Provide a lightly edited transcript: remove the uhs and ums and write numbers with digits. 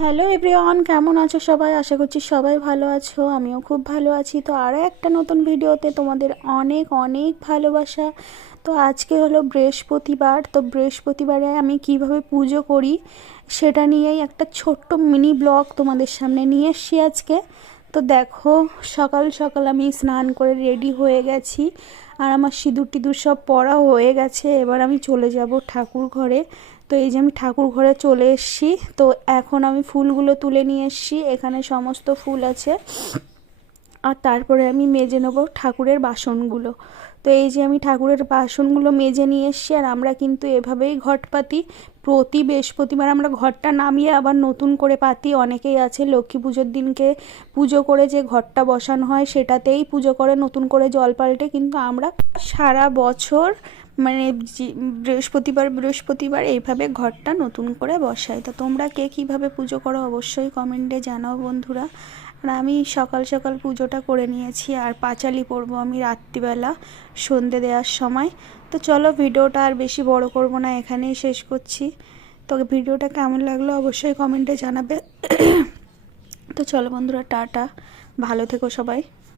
Hello everyone, কেমন আছো সবাই? আশা করছি সবাই ভালো আছো, আমিও খুব ভালো আছি। তো আরও একটা নতুন ভিডিওতে তোমাদের অনেক অনেক ভালোবাসা। তো আজকে হলো বৃহস্পতিবার, তো বৃহস্পতিবারে আমি কিভাবে পুজো করি সেটা নিয়েই একটা ছোট্ট মিনি ব্লগ তোমাদের সামনে নিয়ে এসেছি আজকে। তো দেখো, সকাল সকাল আমি স্নান করে রেডি হয়ে গেছি, আর আমার সিঁদুর টিঁদুর সব পরা হয়ে গেছে। এবার আমি চলে যাব ঠাকুর ঘরে। তো এই যে আমি ঠাকুর ঘরে চলে এসেছি। তো এখন আমি ফুলগুলো তুলে নিয়ে এসেছি, এখানে সমস্ত ফুল আছে। আর তারপরে আমি মেজে নেবো ঠাকুরের বাসনগুলো। তো এই যে আমি ঠাকুরের বাসনগুলো মেজে নিয়ে এসেছি। আর আমরা কিন্তু এভাবেই ঘট পাতি, প্রতি বৃহস্পতিবার আমরা ঘরটা নামিয়ে আবার নতুন করে পাতি। অনেকেই আছে লক্ষ্মী পুজোর দিনকে পুজো করে যে ঘরটা বসানো হয় সেটাতেই পুজো করে নতুন করে জল পাল্টে, কিন্তু আমরা সারা বছর মানে বৃহস্পতিবার বৃহস্পতিবার এইভাবে ঘরটা নতুন করে বসাই। তো তোমরা কে কীভাবে পুজো করো অবশ্যই কমেন্টে জানাও বন্ধুরা। আর আমি সকাল সকাল পুজোটা করে নিয়েছি, আর পাঁচালি পরবো আমি রাত্রিবেলা সন্ধে দেওয়ার সময়। তো চলো, ভিডিওটা আর বেশি বড় করব না, এখানেই শেষ করছি। তো ভিডিওটা কেমন লাগলো অবশ্যই কমেন্টে জানাবে। তো চলো বন্ধুরা, টাটা, ভালো থেকো সবাই।